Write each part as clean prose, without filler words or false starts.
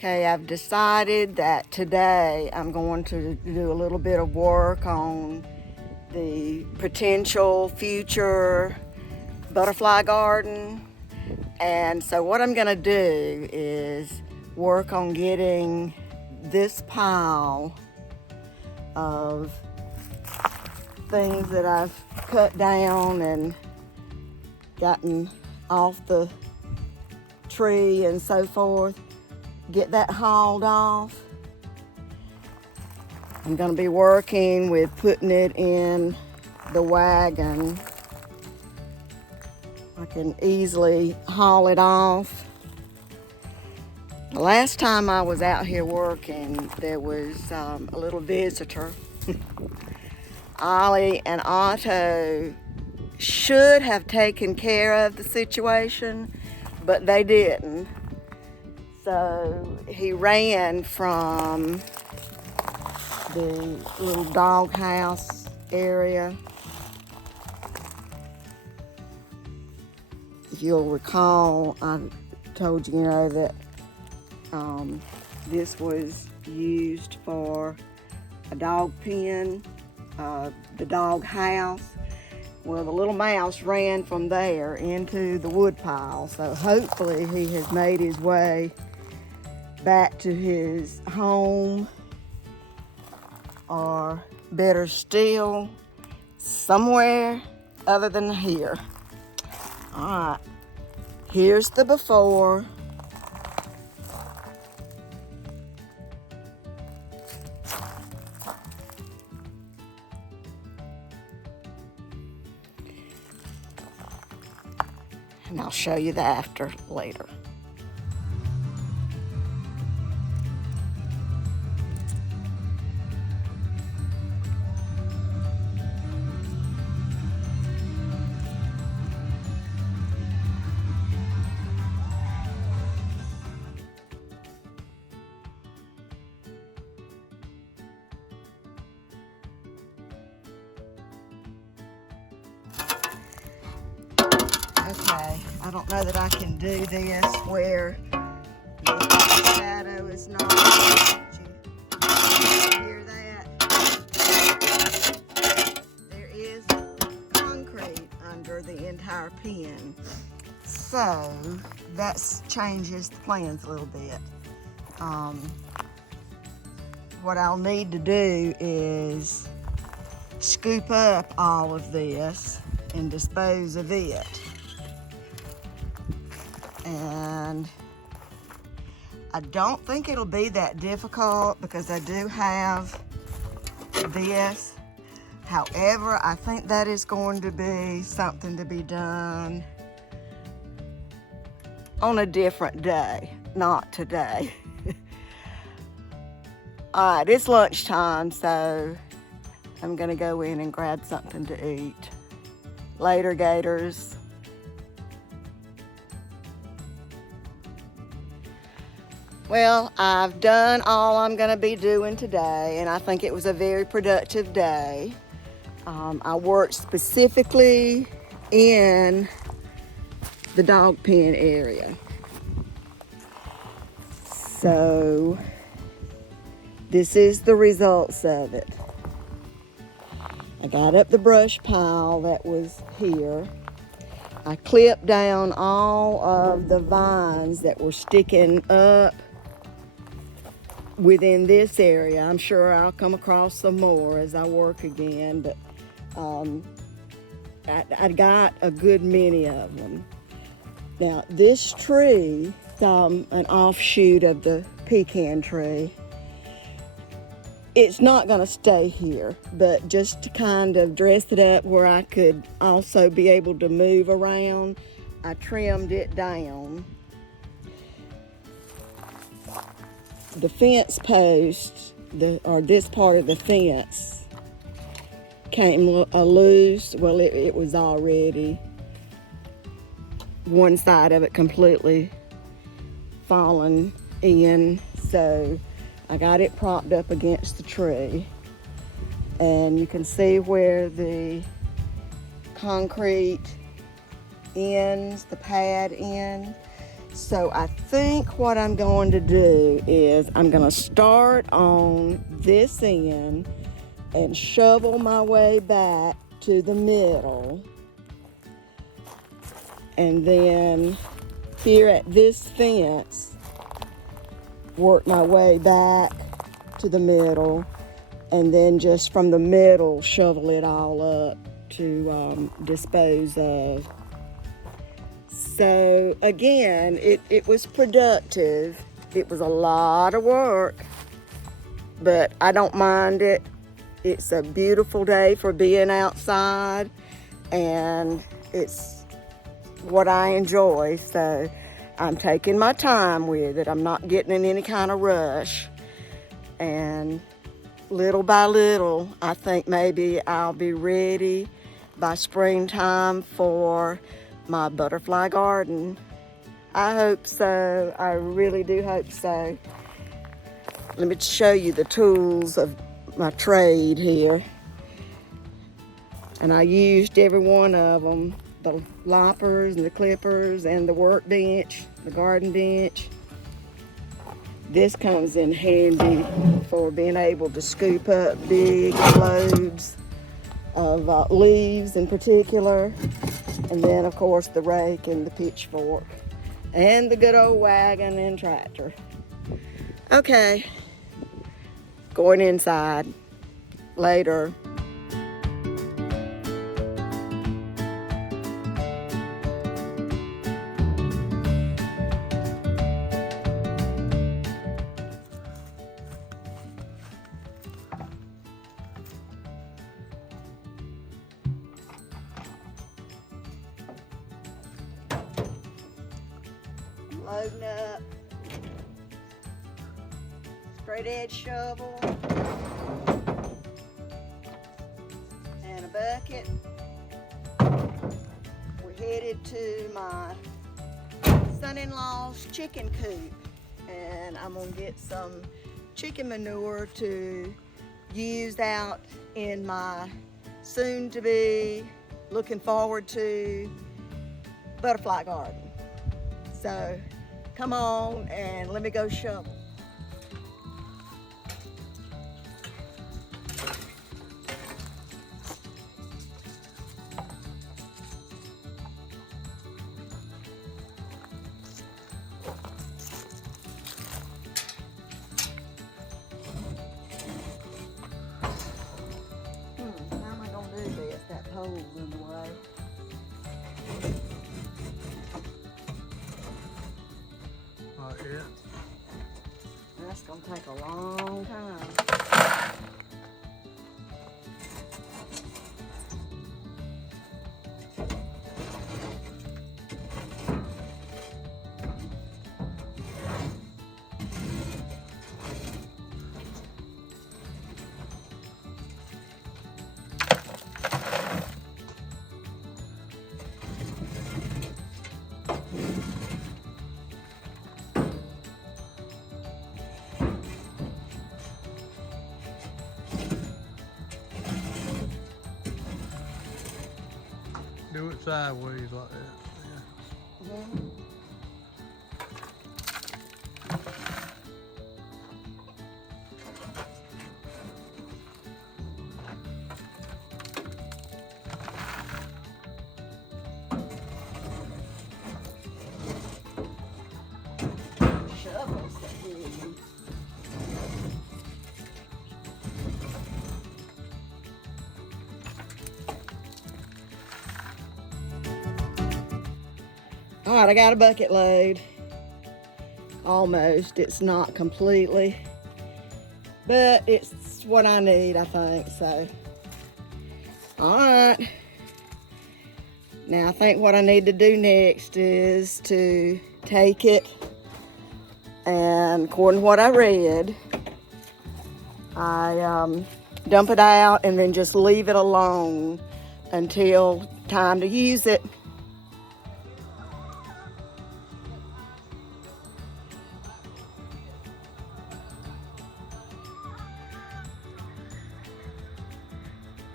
Okay, I've decided that today I'm going to do a little bit of work on the potential future butterfly garden. And so what I'm going to do is work on getting this pile of things that I've cut down and gotten off the tree and so forth, get that hauled off. I'm going to be working with putting it in the wagon. I can easily haul it off. The last time I was out here working, there was a little visitor. Ollie and Otto should have taken care of the situation, but they didn't. So he ran from the little doghouse area. If you'll recall, I told you, that this was used for a dog pen, the dog house. Well, the little mouse ran from there into the wood pile, so hopefully he has made his way back to his home, or better still, somewhere other than here. All right, here's the before. And I'll show you the after later. Okay, I don't know that I can do this where the shadow is not. Did you hear that? There is concrete under the entire pen. So that changes the plans a little bit. What I'll need to do is scoop up all of this and dispose of it. And I don't think it'll be that difficult because I do have this. However, I think that is going to be something to be done on a different day, not today. All right, it's lunchtime, so I'm gonna go in and grab something to eat. Later, Gators. Well, I've done all I'm gonna be doing today, and I think it was a very productive day. I worked specifically in the dog pen area. So this is the results of it. I got up the brush pile that was here. I clipped down all of the vines that were sticking up within this area. I'm sure I'll come across some more as I work again, but I got a good many of them. Now this tree, an offshoot of the pecan tree, it's not gonna stay here, but just to kind of dress it up where I could also be able to move around, I trimmed it down. The fence post, or this part of the fence, came loose. Well, it was already one side of it completely fallen in, so I got it propped up against the tree, and you can see where the concrete ends, the pad ends. So I think what I'm going to do is I'm going to start on this end and shovel my way back to the middle. And then here at this fence, work my way back to the middle, and then just from the middle shovel it all up to dispose of. So again, it was productive. It was a lot of work, but I don't mind it. It's a beautiful day for being outside, and it's what I enjoy. So I'm taking my time with it. I'm not getting in any kind of rush. And little by little, I think maybe I'll be ready by springtime for my butterfly garden. I hope so. I really do hope so. Let me show you the tools of my trade here. And I used every one of them, the loppers and the clippers and the workbench, the garden bench. This comes in handy for being able to scoop up big loads of leaves in particular. And then of course the rake and the pitchfork and the good old wagon and tractor. Okay, going inside later. Loading up, straight edge shovel, and a bucket. We're headed to my son-in-law's chicken coop, and I'm gonna get some chicken manure to use out in my soon-to-be, looking forward to, butterfly garden. So come on and let me go shovel. How am I gonna do this? That pole's in the way. Yeah. That's gonna take a long time. Do it sideways like that. Yeah. Shovels that big. All right, I got a bucket load. Almost. It's not completely, but it's what I need, I think. So, all right. Now, I think what I need to do next is to take it, and according to what I read, I dump it out and then just leave it alone until time to use it.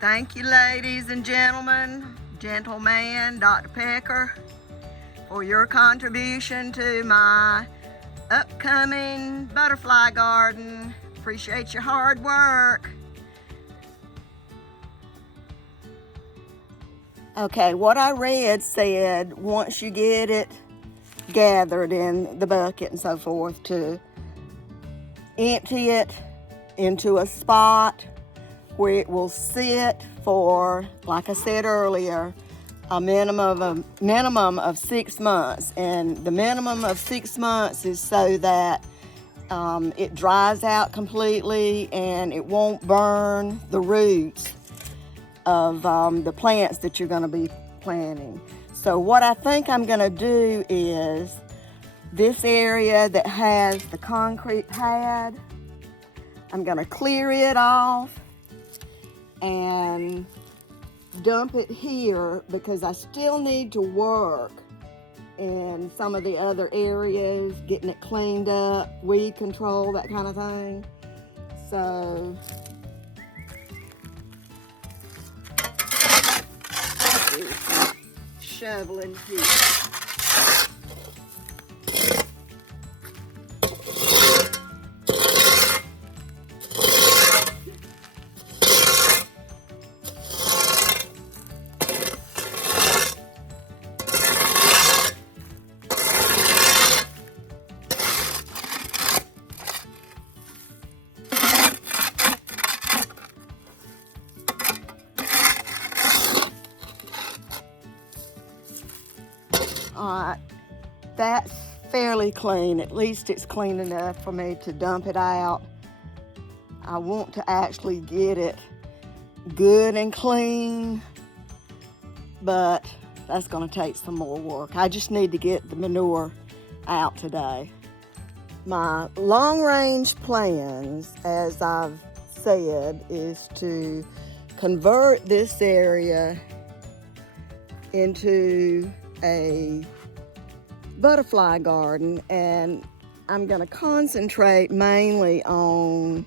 Thank you, ladies and gentlemen, gentleman, Dr. Pecker, for your contribution to my upcoming butterfly garden. Appreciate your hard work. Okay, what I read said once you get it gathered in the bucket and so forth, to empty it into a spot where it will sit for, like I said earlier, a minimum of 6 months. And the minimum of 6 months is so that it dries out completely and it won't burn the roots of the plants that you're going to be planting. So what I think I'm going to do is this area that has the concrete pad, I'm going to clear it off and dump it here because I still need to work in some of the other areas, getting it cleaned up, weed control, that kind of thing. So shoveling here. Alright, that's fairly clean. At least it's clean enough for me to dump it out. I want to actually get it good and clean, but that's going to take some more work. I just need to get the manure out today. My long-range plans, as I've said, is to convert this area into a butterfly garden, and I'm going to concentrate mainly on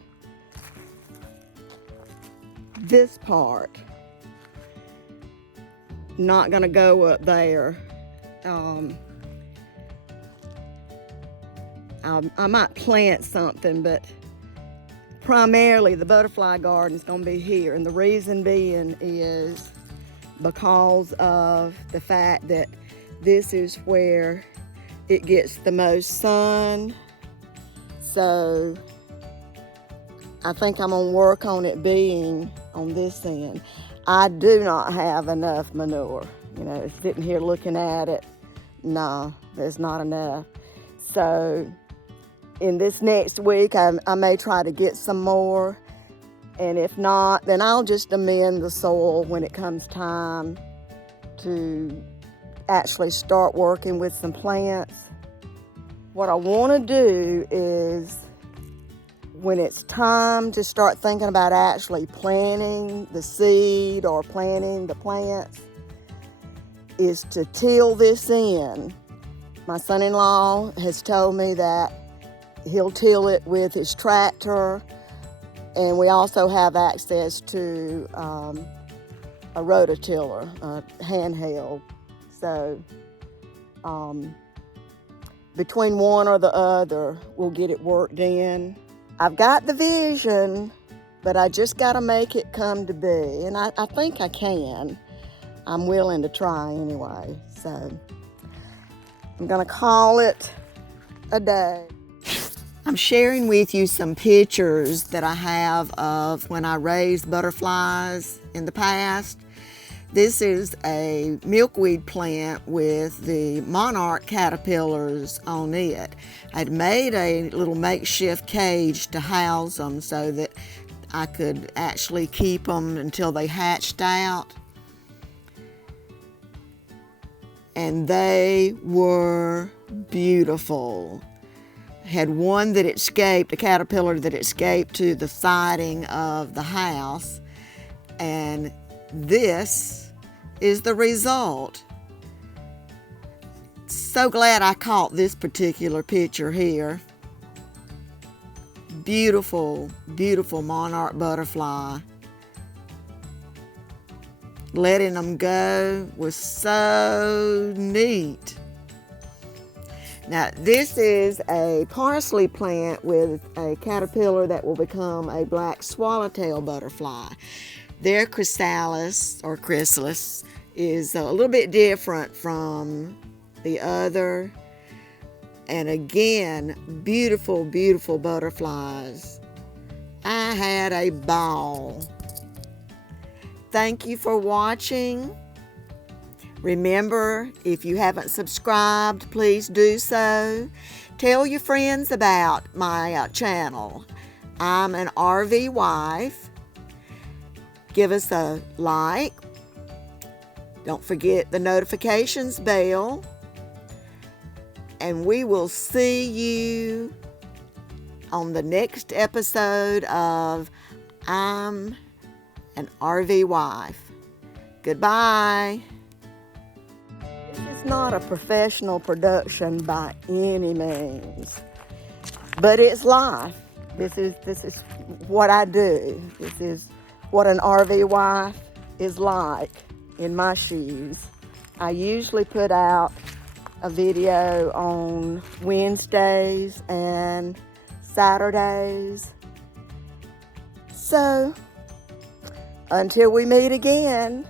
this part. Not going to go up there. I might plant something, but primarily the butterfly garden is going to be here, and the reason being is because of the fact that this is where it gets the most sun. So I think I'm gonna work on it being on this end. I do not have enough manure. You know, sitting here looking at it, no, there's not enough. So in this next week, I may try to get some more. And if not, then I'll just amend the soil when it comes time to actually start working with some plants. What I want to do is, when it's time to start thinking about actually planting the seed or planting the plants, is to till this in. My son-in-law has told me that he'll till it with his tractor, and we also have access to a rototiller, a handheld. So between one or the other, we'll get it worked in. I've got the vision, but I just got to make it come to be. And I think I can. I'm willing to try anyway. So I'm going to call it a day. I'm sharing with you some pictures that I have of when I raised butterflies in the past. This is a milkweed plant with the monarch caterpillars on it. I'd made a little makeshift cage to house them so that I could actually keep them until they hatched out. And they were beautiful. Had one that escaped, a caterpillar that escaped to the siding of the house, and this is the result. So glad I caught this particular picture here. Beautiful, beautiful monarch butterfly. Letting them go was so neat. Now, this is a parsley plant with a caterpillar that will become a black swallowtail butterfly. Their chrysalis, or chrysalis, is a little bit different from the other. And again, beautiful, beautiful butterflies. I had a ball. Thank you for watching. Remember, if you haven't subscribed, please do so. Tell your friends about my channel. I'm an RV wife. Give us a like. Don't forget the notifications bell. And we will see you on the next episode of I'm an RV wife. Goodbye. This is not a professional production by any means, but it's life. This is what I do. This is what an RV wife is like in my shoes. I usually put out a video on Wednesdays and Saturdays. So, until we meet again,